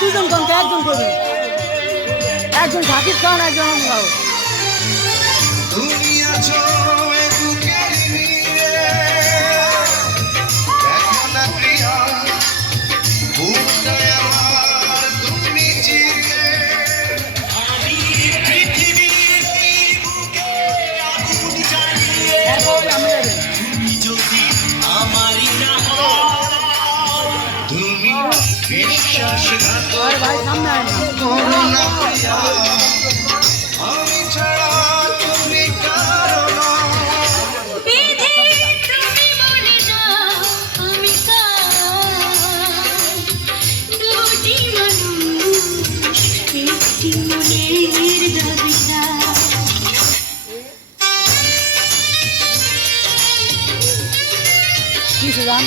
দুজন কোনকে একজন করবে, একজন শাকিব খান, একজন আমি খাও। তুমি আছো এ বুকের নিয়ে, দেখো না প্রিয়া বুকটায় আমার তুমি চিরে। আমি পৃথিবীর এই বুকে আগুন জ্বালিয়ে, তুমি যদি আমারই না হও, তুমি বিশ্বাসঘাতক আর ভাই সামনে আয় না। করো না প্রিয়া, আমি ছাড়া তুমি কারো না। কি সুজান?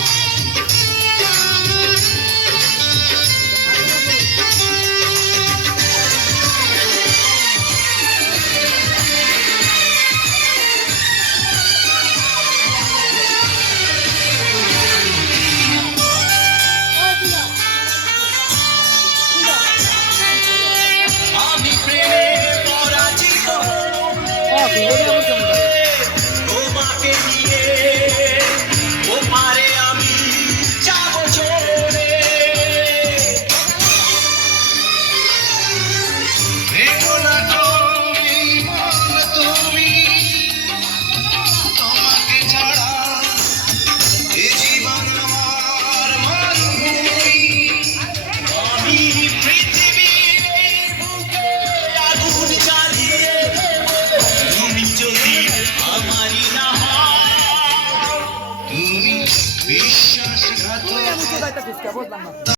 আমি প্রেমে পরাজিত তোমাকে নিয়ে ওপারে আমি যাব চলে। ভেঙো না তুমি মন, তুমি তোমাকে ছাড়া এ জীবন আমার মরুভূমি। আমি পৃথিবীর এই বুকে আগুন জ্বালিয়ে, তুমি যদি আমারই না হও, তুমি বিশ্বাসঘাতক।